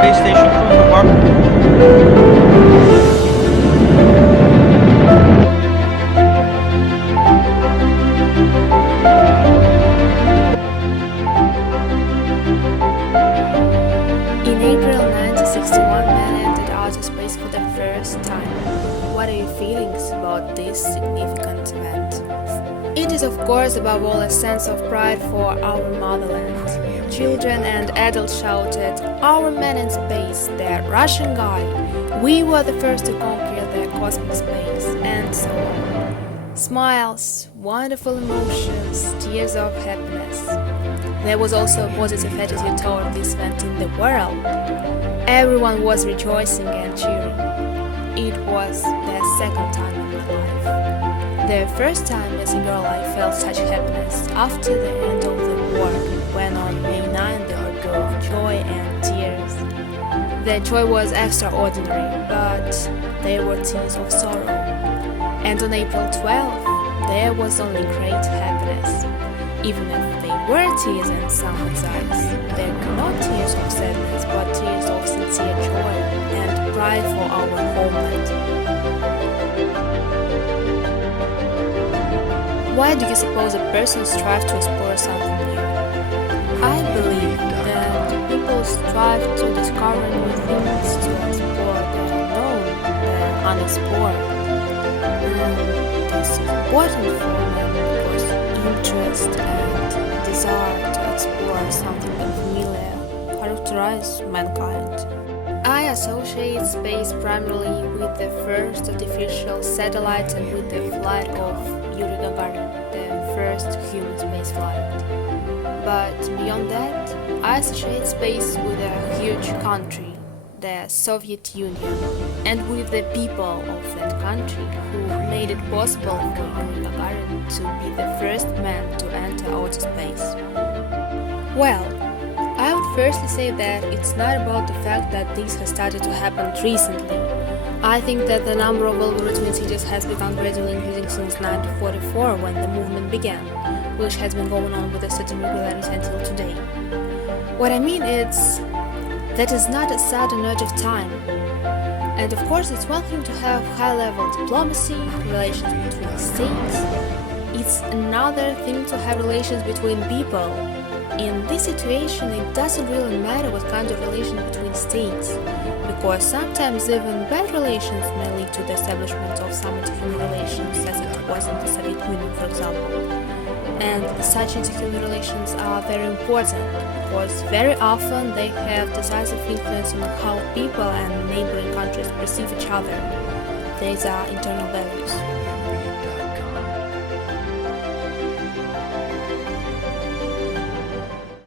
space station crew from our... In April 1961, man entered outer space for the first time. What are your feelings about this significant event? It is, of course, above all a sense of pride for our motherland. Children and adults shouted, "Our man in space, the Russian guy! We were the first to conquer the cosmic space," and so on. Smiles, wonderful emotions, tears of happiness. There was also a positive attitude toward this event in the world. Everyone was rejoicing and cheering. It was the second time in my life. The first time as a girl I felt such happiness after the end of the war, when on May 9 there were both joy and tears. The joy was extraordinary, but there were tears of sorrow. And on April 12th, there was only great happiness. Even if there were tears in someone's eyes, they were not tears of sadness, but tears of sincere joy and pride for our homeland. Why do you suppose a person strives to explore something new? I believe that people strive to discover new things, to explore the unknown, the unexplored. And this is important for them because interest and desire to explore something unfamiliar characterize mankind. I associate space primarily with the first artificial satellite and with the flight of Yuri Gagarin, the first human space flight. But beyond that, I associate space with a huge country, the Soviet Union, and with the people of that country who made it possible for Yuri Gagarin to be the first man to enter outer space. Well, I would firstly say that it's not about the fact that this has started to happen recently. I think that the number of well-written cities has begun gradually increasing since 1944 when the movement began, which has been going on with a certain regularity until today. What I mean is that is not a sudden urge of time. And of course it's one thing to have high-level diplomacy, relations between states. It's another thing to have relations between people. In this situation, it doesn't really matter what kind of relation between states, because sometimes even bad relations may lead to the establishment of some interhuman relations, as it was in the Soviet Union, for example. And such interhuman relations are very important, because very often they have decisive influence on how people and neighboring countries perceive each other. These are internal values.